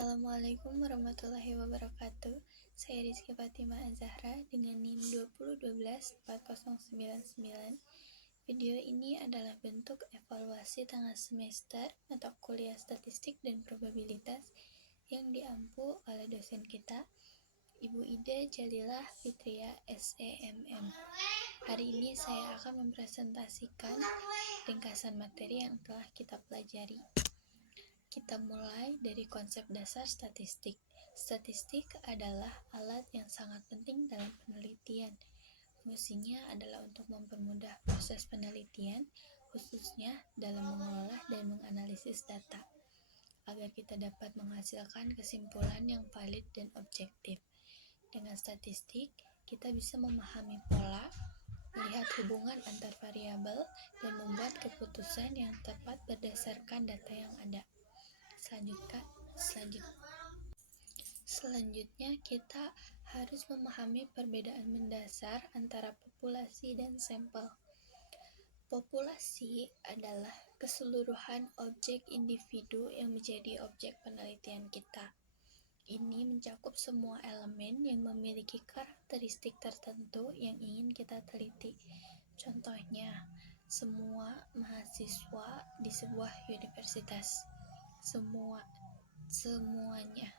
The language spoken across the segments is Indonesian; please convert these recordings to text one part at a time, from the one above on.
Assalamualaikum warahmatullahi wabarakatuh. Saya Rizky Fatima Azahra dengan NIM 2012499. Video ini adalah bentuk evaluasi tengah semester mata kuliah statistik dan probabilitas yang diampu oleh dosen kita, Ibu Ida Jalilah Fitria SEMM. Hari ini saya akan mempresentasikan ringkasan materi yang telah kita pelajari. Kita mulai dari konsep dasar statistik. Statistik adalah alat yang sangat penting dalam penelitian. Fungsinya adalah untuk mempermudah proses penelitian, khususnya dalam mengolah dan menganalisis data, agar kita dapat menghasilkan kesimpulan yang valid dan objektif. Dengan statistik, kita bisa memahami pola, melihat hubungan antar variabel, dan membuat keputusan yang tepat berdasarkan data yang ada. Selanjutnya kita harus memahami perbedaan mendasar antara populasi dan sampel. Populasi adalah keseluruhan objek individu yang menjadi objek penelitian kita. Ini mencakup semua elemen yang memiliki karakteristik tertentu yang ingin kita teliti. Contohnya, semua mahasiswa di sebuah universitas. Semuanya.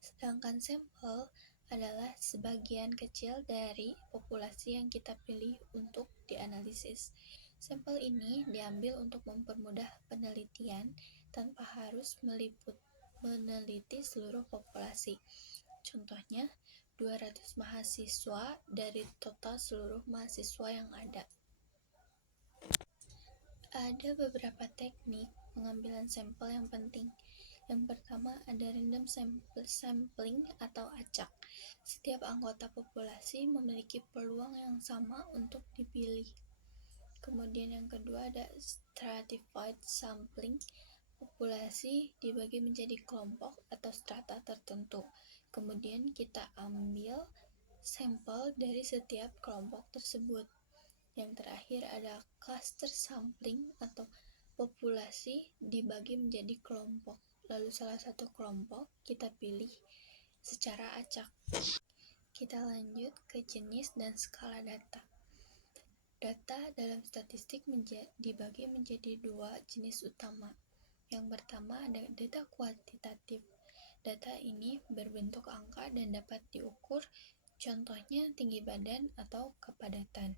Sedangkan sampel adalah sebagian kecil dari populasi yang kita pilih untuk dianalisis. Sampel ini diambil untuk mempermudah penelitian tanpa harus meneliti seluruh populasi. Contohnya, 200 mahasiswa dari total seluruh mahasiswa yang ada. Ada beberapa teknik pengambilan sampel yang penting. Yang pertama ada random sampling atau acak. Setiap anggota populasi memiliki peluang yang sama untuk dipilih. Kemudian yang kedua ada stratified sampling. Populasi dibagi menjadi kelompok atau strata tertentu. Kemudian kita ambil sampel dari setiap kelompok tersebut. Yang terakhir ada cluster sampling atau populasi dibagi menjadi kelompok. Lalu salah satu kelompok kita pilih secara acak. Kita lanjut ke jenis dan skala data. Data dalam statistik dibagi menjadi dua jenis utama. Yang pertama ada data kuantitatif. Data ini berbentuk angka dan dapat diukur, contohnya tinggi badan atau kepadatan.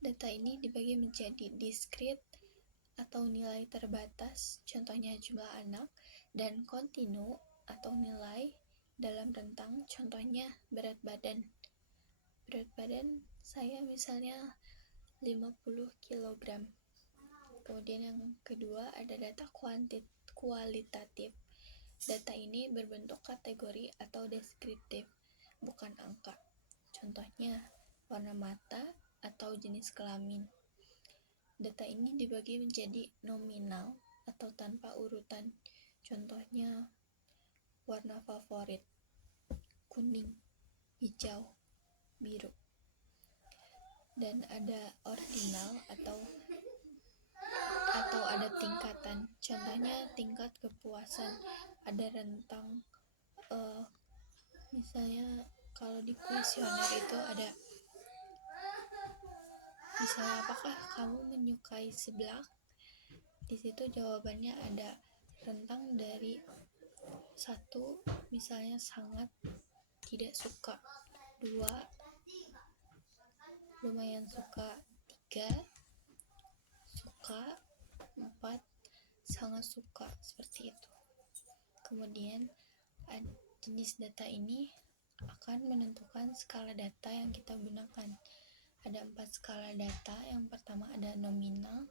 Data ini dibagi menjadi diskrit atau nilai terbatas, contohnya jumlah anak, dan kontinu atau nilai dalam rentang, contohnya berat badan. Berat badan saya misalnya 50 kg. Kemudian yang kedua ada data kualitatif. Data ini berbentuk kategori atau deskriptif, bukan angka. Contohnya warna mata atau jenis kelamin. Data ini dibagi menjadi nominal atau tanpa urutan. Contohnya warna favorit, kuning, hijau, biru. Dan ada ordinal atau ada tingkatan. Contohnya tingkat kepuasan. Ada rentang misalnya kalau di kuesioner itu ada misalnya apakah kamu menyukai seblak? Di situ jawabannya ada rentang dari 1 misalnya sangat tidak suka, 2 lumayan suka, 3 suka, 4 sangat suka, seperti itu. Kemudian jenis data ini akan menentukan skala data yang kita gunakan. Ada 4 skala data. Yang pertama ada nominal.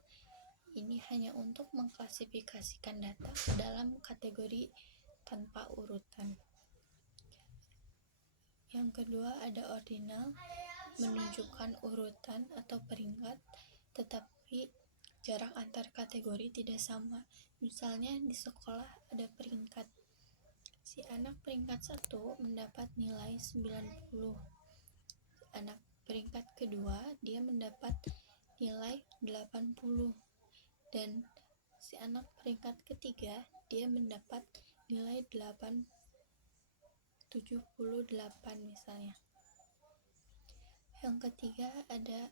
Ini hanya untuk mengklasifikasikan data dalam kategori tanpa urutan. Yang kedua ada ordinal, menunjukkan urutan atau peringkat, tetapi jarak antar kategori tidak sama. Misalnya di sekolah ada peringkat. Si anak peringkat 1 mendapat nilai 90. Anak peringkat kedua dia mendapat nilai 80. Dan Si anak peringkat ketiga, dia mendapat nilai 78 misalnya. Yang ketiga ada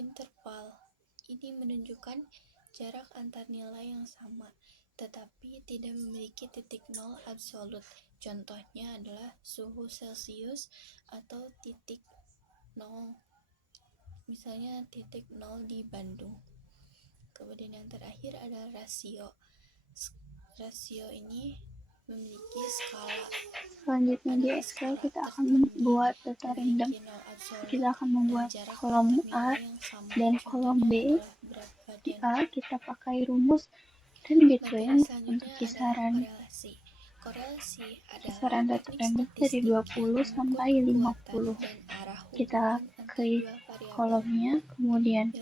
interval. Ini menunjukkan jarak antar nilai yang sama, tetapi tidak memiliki titik nol absolut. Contohnya adalah suhu Celcius atau titik nol. Misalnya titik nol di Bandung. Kemudian yang terakhir adalah rasio. Rasio ini memiliki skala. Selanjutnya di Excel kita akan membuat data random. Kita akan membuat kolom A dan kolom B. Di A kita pakai rumus dan between untuk kisaran data random dari 20 sampai 50. Kita klik kolomnya, kemudian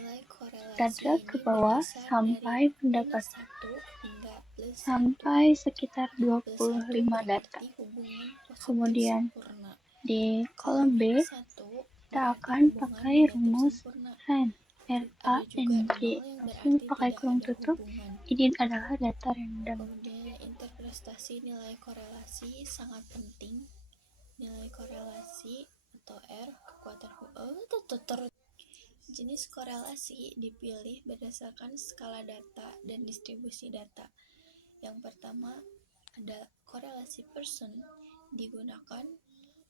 kita drag ke bawah sampai mendapatkan sampai sekitar 25 data. Kemudian di kolom B kita akan pakai rumus RAND, RAND. Langsung pakai kurung tutup. Ini adalah data random. Kemudian interpretasi nilai korelasi sangat penting. Nilai korelasi atau R, kekuatan jenis korelasi dipilih berdasarkan skala data dan distribusi data. Yang pertama ada korelasi Pearson, digunakan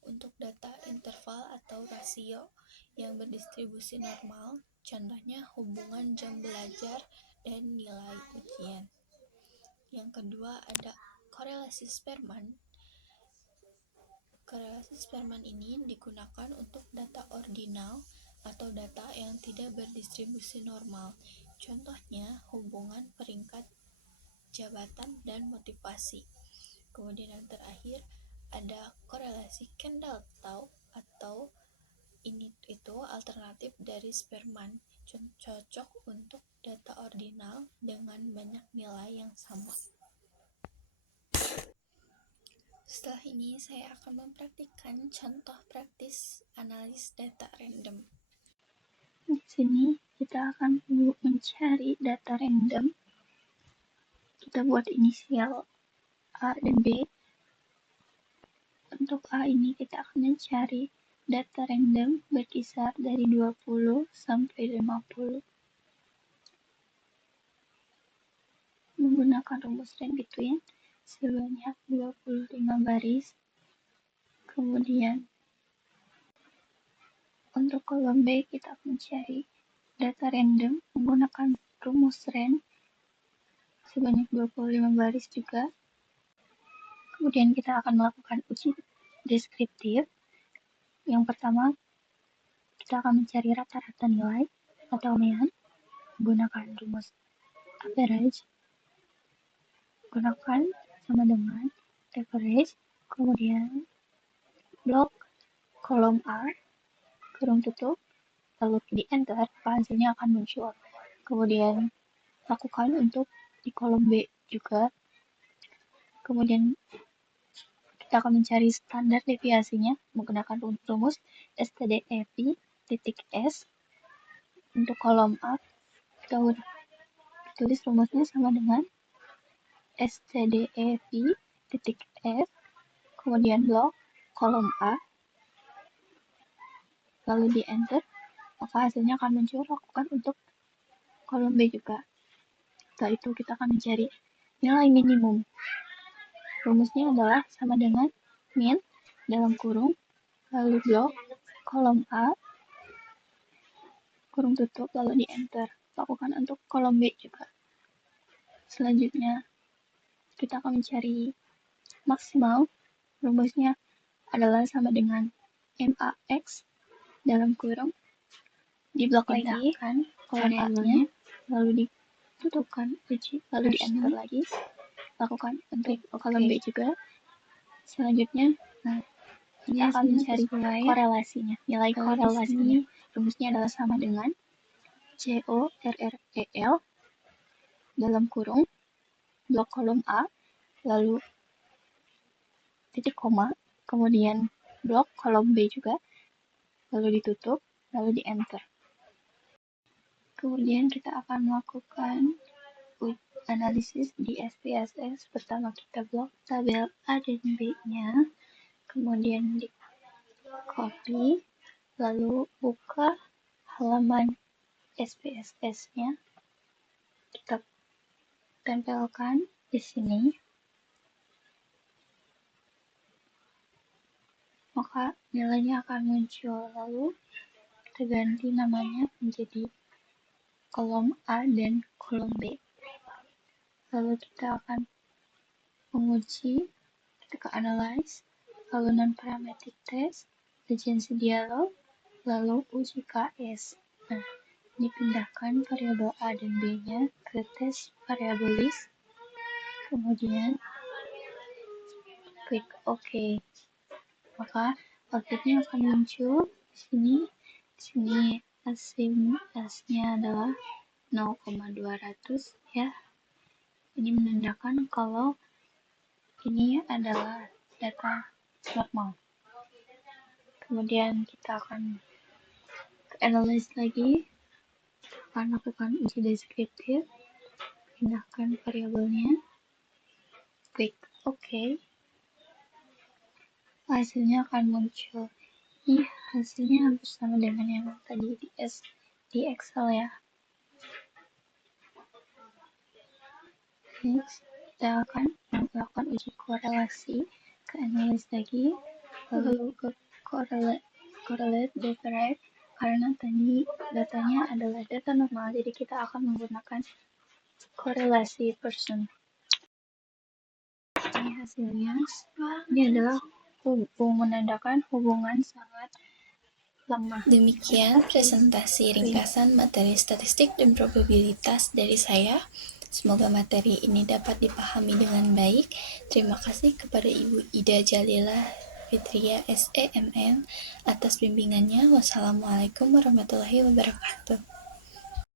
untuk data interval atau rasio yang berdistribusi normal, contohnya hubungan jam belajar dan nilai ujian. Yang kedua ada korelasi Spearman. Korelasi Spearman ini digunakan untuk data ordinal atau data yang tidak berdistribusi normal, contohnya hubungan peringkat jabatan dan motivasi. Kemudian yang terakhir ada korelasi Kendall-Taub atau ini itu alternatif dari Spearman, cocok untuk data ordinal dengan banyak nilai yang sama. Setelah ini saya akan mempraktikkan contoh praktis analis data random. Di sini kita akan mencari data random. Kita buat inisial A dan B. Untuk A ini kita akan mencari data random berkisar dari 20 sampai 50. Menggunakan rumus range between sebanyak 25 baris. Kemudian untuk kolom B kita akan mencari data random menggunakan rumus range sebanyak 25 baris juga. Kemudian kita akan melakukan uji deskriptif. Yang pertama, kita akan mencari rata-rata nilai atau mean menggunakan rumus average. Gunakan sama dengan average, kemudian blok kolom A, kurung tutup, lalu di enter, hasilnya akan muncul. Kemudian lakukan untuk di kolom B juga. Kemudian kita akan mencari standar deviasinya menggunakan rumus STDEV.S. Untuk kolom A, kita tulis rumusnya sama dengan STDEV.S, kemudian blok kolom A, lalu di enter, maka hasilnya akan muncul. Lakukan untuk kolom B juga. Setelah itu kita akan mencari nilai minimum. Rumusnya adalah sama dengan min dalam kurung, lalu blok kolom A, kurung tutup, lalu di enter. Lakukan untuk kolom B juga. Selanjutnya kita akan mencari maksimal. Rumusnya adalah sama dengan MAX dalam kurung, di blok lagi kolom A-nya, lalu ditutupkan uji, lalu di enter lagi. Lakukan untuk kolom B juga. Selanjutnya kita akan mencari korelasinya. Nilai korelasinya rumusnya adalah sama dengan CORREL dalam kurung, blok kolom A, lalu titik koma, kemudian blok kolom B juga, lalu ditutup, lalu di enter. Kemudian kita akan melakukan analisis di SPSS. Pertama kita blok tabel A dan B-nya, kemudian di copy, lalu buka halaman SPSS-nya, kita tempelkan di sini, maka nilainya akan muncul. Lalu kita ganti namanya menjadi kolom A dan kolom B. Lalu kita akan menguji, kita analyze, lalu non-parametric test, urgency dialog, lalu uji KS. Nah, dipindahkan variabel A dan B-nya ke tes variabel list, kemudian klik OK. Maka outputnya akan muncul di sini. Di sini S-nya adalah 0,200 ya. Ini menandakan kalau ini adalah data normal. Kemudian kita akan analyze lagi, akan lakukan uji deskriptif, pindahkan variabelnya, klik OK. Hasilnya akan muncul. Ini hasilnya hampir sama dengan yang tadi di Excel ya. Next, kita akan melakukan uji korelasi ke analyze lagi, lalu ke correlate data right, karena tadi datanya adalah data normal, jadi kita akan menggunakan korelasi person. Ini hasilnya. Ini adalah menandakan hubungan sangat lemah. Demikian presentasi ringkasan materi statistik dan probabilitas dari saya. Semoga materi ini dapat dipahami dengan baik. Terima kasih kepada Ibu Ida Jalila Fitria SEMN atas bimbingannya. Wassalamualaikum warahmatullahi wabarakatuh.